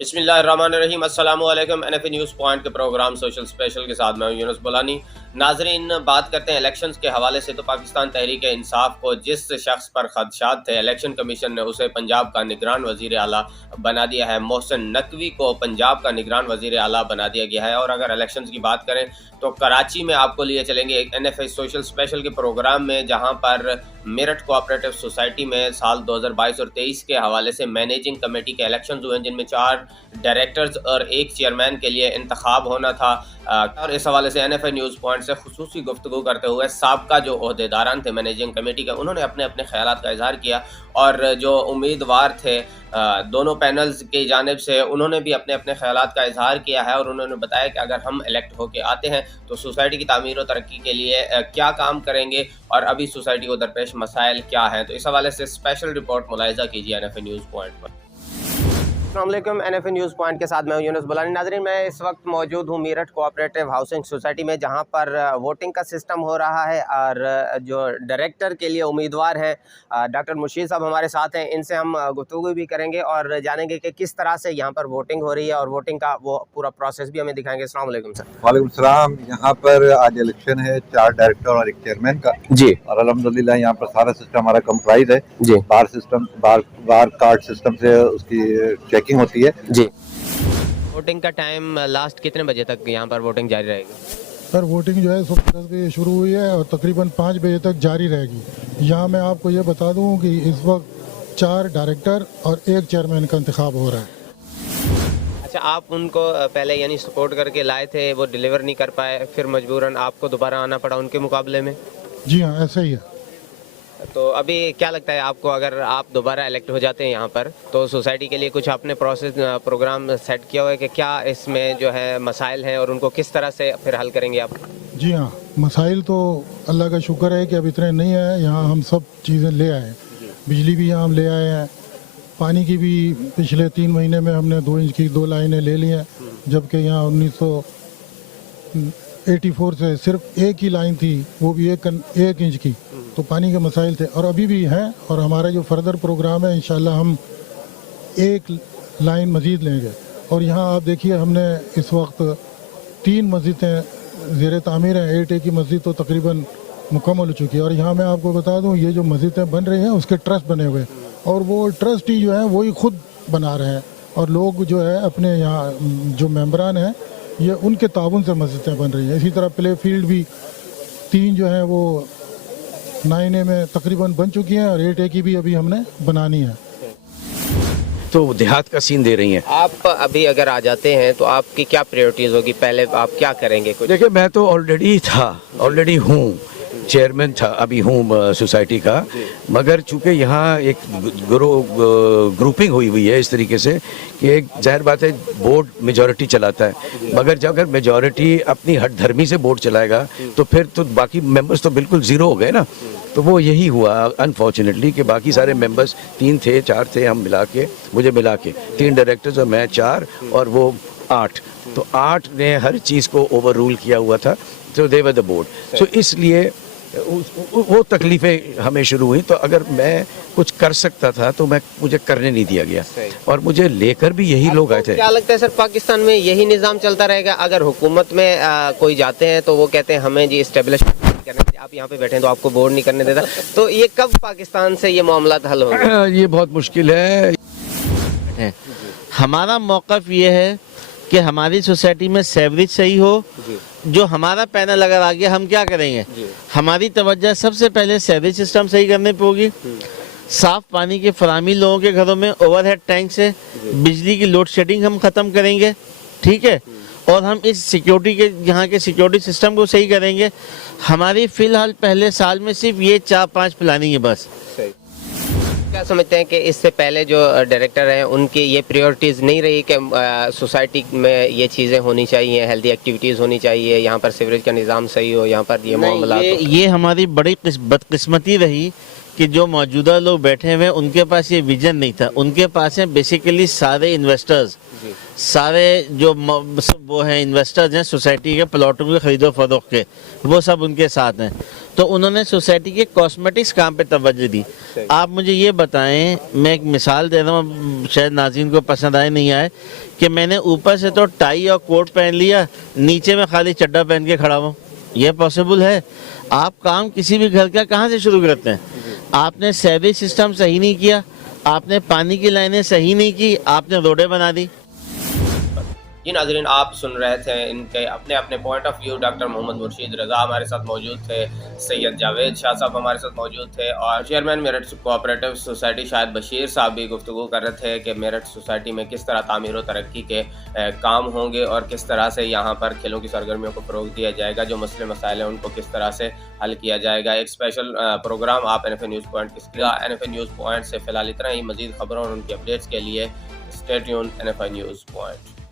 बिस्मिल्लाहिर्रहमानिर्रहीम। अस्सलाम वालेकुम। NFA न्यूज़ पॉइंट के प्रोग्राम सोशल स्पेशल के साथ मैं हूं यूनुस बोलानी। नाजरीन, बात करते हैं इलेक्शंस के हवाले से। तो पाकिस्तान तहरीक इंसाफ को जिस शख्स पर खदशात थे, इलेक्शन कमीशन ने उसे पंजाब का निगरान वज़ीर आला बना दिया है। मोहसिन नकवी को पंजाब का निगरान वज़ीर आला बना दिया गया है। और अगर इलेक्शंस की बात करें तो कराची में आपको लिए चलेंगे एक NFA सोशल स्पेशल के प्रोग्राम में, जहां पर मेरठ कोऑपरेटिव सोसाइटी में साल 2022 और 23 के हवाले से मैनेजिंग कमेटी के इलेक्शंस हुए, जिनमें 4 डायरेक्टर्स और 1 चेयरमैन के लिए इंतखाब होना था। और इस हवाले से NFA न्यूज़ पॉइंट से खुसूसी गुफ्तगू करते हुए साबका जो ओहदेदारान थे मैनेजिंग कमेटी के, उन्होंने अपने अपने ख्यालात का इजहार किया। और जो उम्मीदवार थे दोनों पैनल्स की जानिब से, उन्होंने भी अपने अपने ख्यालात का इजहार किया है। और उन्होंने बताया कि अगर हम इलेक्ट होकर आते हैं तो सोसाइटी की तामीर और तरक्की के लिए क्या काम करेंगे और अभी सोसाइटी को दरपेश मसाइल क्या हैं। तो इस हवाले से स्पेशल रिपोर्ट मुलाहिजा कीजिए NFA न्यूज़ पॉइंट पर। अस्सलामुअलैकुम। NFA न्यूज़ पॉइंट के साथ मैं हूं यूनुस बोलानी। नाज़रीन, मैं इस वक्त मौजूद हूं मेरठ कोऑपरेटिव हाउसिंग सोसाइटी में, जहां पर वोटिंग का सिस्टम हो रहा है। और जो डायरेक्टर के लिए उम्मीदवार हैं डॉक्टर मुर्शीद साहब हमारे साथ हैं। इनसे हम गुफ्तगू भी करेंगे और जानेंगे कि किस तरह से यहाँ पर वोटिंग हो रही है, और वोटिंग का वो पूरा प्रोसेस भी हमें दिखाएंगे। अस्सलाम वालेकुम सर। वालेकुम सलाम। यहाँ पर आज इलेक्शन है 4 डायरेक्टर और 1 चेयरमैन का जी। और अल्हम्दुलिल्लाह यहाँ पर सारा सिस्टम हमारा कंप्राइज है जी। बार कार्ड सिस्टम से उसकी चेकिंग होती है जी। वोटिंग का टाइम लास्ट कितने बजे तक यहाँ पर वोटिंग जारी रहेगी? सर वोटिंग जो है सुबह 10 बजे शुरू हुई है और तकरीबन 5 बजे तक जारी रहेगी। यहाँ मैं आपको ये बता दूँ कि इस वक्त 4 डायरेक्टर और 1 चेयरमैन का इंतखाब हो रहा है। अच्छा, आप उनको पहले यानी सपोर्ट करके लाए थे, वो डिलीवर नहीं कर पाए, फिर मजबूरन आपको दोबारा आना पड़ा उनके मुकाबले में? जी हाँ, ऐसा ही है। तो अभी क्या लगता है आपको, अगर आप दोबारा इलेक्ट हो जाते हैं यहाँ पर, तो सोसाइटी के लिए कुछ आपने प्रोग्राम सेट किया हुआ है कि क्या इसमें जो है मसाइल हैं और उनको किस तरह से फिर हल करेंगे आप? जी हाँ, मसाइल तो अल्लाह का शुक्र है कि अब इतने नहीं आए। यहाँ हम सब चीज़ें ले आए, बिजली भी यहाँ हम ले आए हैं, पानी की भी पिछले 3 महीने में हमने 2 इंच की 2 लाइनें ले ली हैं, जबकि यहाँ 1984 से सिर्फ 1 ही लाइन थी, वो भी 1 इंच की। तो पानी के मसाइल थे और अभी भी हैं। और हमारा जो फर्दर प्रोग्राम है, इंशाल्लाह हम 1 लाइन मज़ीद लेंगे। और यहाँ आप देखिए, हमने इस वक्त 3 मस्जिदें ज़ेर तामीर हैं। 8A की मस्जिद तो तकरीबन मुकम्मल हो चुकी है। और यहाँ मैं आपको बता दूँ, ये जो मस्जिदें बन रही हैं उसके ट्रस्ट बने हुए हैं, और वो ट्रस्टी जो हैं वही खुद बना रहे हैं। और लोग जो है अपने यहाँ जो मेंबरान हैं, ये उनके ताउन से मस्जिदें बन रही हैं। इसी तरह प्ले फील्ड भी 3 जो हैं वो 9A में तकरीबन बन चुकी हैं, और 8A की भी अभी हमने बनानी है। तो देहात का सीन दे रही हैं। आप अभी अगर आ जाते हैं तो आपकी क्या प्रायोरिटीज होगी, पहले आप क्या करेंगे? कुछ देखिए, मैं तो ऑलरेडी हूँ चेयरमैन था, अभी हूँ सोसाइटी का। मगर चूंकि यहाँ एक ग्रुपिंग हुई है इस तरीके से कि एक जाहिर बात है बोर्ड मेजॉरिटी चलाता है, मगर जब अगर मेजॉरिटी अपनी हठधर्मी से बोर्ड चलाएगा तो फिर तो बाकी मेंबर्स तो बिल्कुल ज़ीरो हो गए ना। तो वो यही हुआ अनफॉर्चुनेटली कि बाकी सारे मेंबर्स 3 थे 4 थे, हम मुझे मिला के 3 डायरेक्टर्स और मैं 4 और वो 8। तो 8 ने हर चीज़ को ओवर रूल किया हुआ था। तो दे वर द बोर्ड। सो इसलिए वो तकलीफ़ें हमें शुरू हुई। तो अगर मैं कुछ कर सकता था तो मुझे करने नहीं दिया गया, और मुझे लेकर भी यही लोग आए थे। क्या लगता है सर, पाकिस्तान में यही निज़ाम चलता रहेगा? अगर हुकूमत में कोई जाते हैं तो वो कहते हैं हमें जी इस्टेब्लिश करने, आप यहाँ पे बैठे हैं तो आपको बोर्ड नहीं करने देता। तो ये कब पाकिस्तान से ये मामला हल होगा? ये बहुत मुश्किल है। हमारा मौक़िफ़ ये है कि हमारी सोसाइटी में सेवरेज सही हो। जो हमारा पैनल अगर आ गया, हम क्या करेंगे? हमारी तवज्जो सबसे पहले सेवरेज सिस्टम सही करने पे होगी। साफ पानी की फराहमी लोगों के घरों में, ओवरहेड टैंक से, बिजली की लोड शेडिंग हम ख़त्म करेंगे, ठीक है। और हम इस सिक्योरिटी के यहाँ के सिक्योरिटी सिस्टम को सही करेंगे। हमारी फ़िलहाल पहले साल में सिर्फ ये 4-5 प्लानिंग है बस। क्या समझते हैं कि इससे पहले जो डायरेक्टर हैं उनकी ये प्रायोरिटीज़ नहीं रही कि सोसाइटी में ये चीज़ें होनी चाहिए, हेल्दी एक्टिविटीज़ होनी चाहिए, यहाँ पर सीवरेज का निज़ाम सही हो, यहाँ पर ये मामला? ये हमारी बड़ी बदकिस्मती रही कि जो मौजूदा लोग बैठे हुए हैं उनके पास ये विजन नहीं था। उनके पास है बेसिकली सारे इन्वेस्टर्स, सारे जो वो हैं इन्वेस्टर्स हैं सोसाइटी के प्लॉटों के खरीदो फरोख्त के, वो सब उनके साथ हैं। تو انہوں نے سوسائٹی کے کاسمیٹکس کام پہ توجہ دی. آپ مجھے یہ بتائیں, میں ایک مثال دے رہا ہوں, شاید ناظرین کو پسند آئے نہیں آئے, کہ میں نے اوپر سے تو ٹائی اور کوٹ پہن لیا, نیچے میں خالی چڈا پہن کے کھڑا ہوں. یہ پاسبل ہے؟ آپ کام کسی بھی گھر کا کہاں سے شروع کرتے ہیں؟ آپ نے سیوریج سسٹم صحیح نہیں کیا, آپ نے پانی کی لائنیں صحیح نہیں کی, آپ نے روڈیں بنا دی. جی ناظرین, آپ سن رہے تھے ان کے اپنے اپنے پوائنٹ آف ویو. ڈاکٹر محمد مرشید رضا ہمارے ساتھ موجود تھے, سید جاوید شاہ صاحب ہمارے ساتھ موجود تھے, اور چیئرمین میرٹھ کوآپریٹو سوسائٹی شاہد بشیر صاحب بھی گفتگو کر رہے تھے کہ میرٹھ سوسائٹی میں کس طرح تعمیر و ترقی کے کام ہوں گے اور کس طرح سے یہاں پر کھیلوں کی سرگرمیوں کو فروغ دیا جائے گا, جو مسئلے مسائل ہیں ان کو کس طرح سے حل کیا جائے گا. ایک اسپیشل پروگرام آپ N F A news point کے N F A news point سے. فی الحال اتنا ہی. مزید خبروں اور ان کی اپڈیٹس کے لیے stay tuned N F A news point.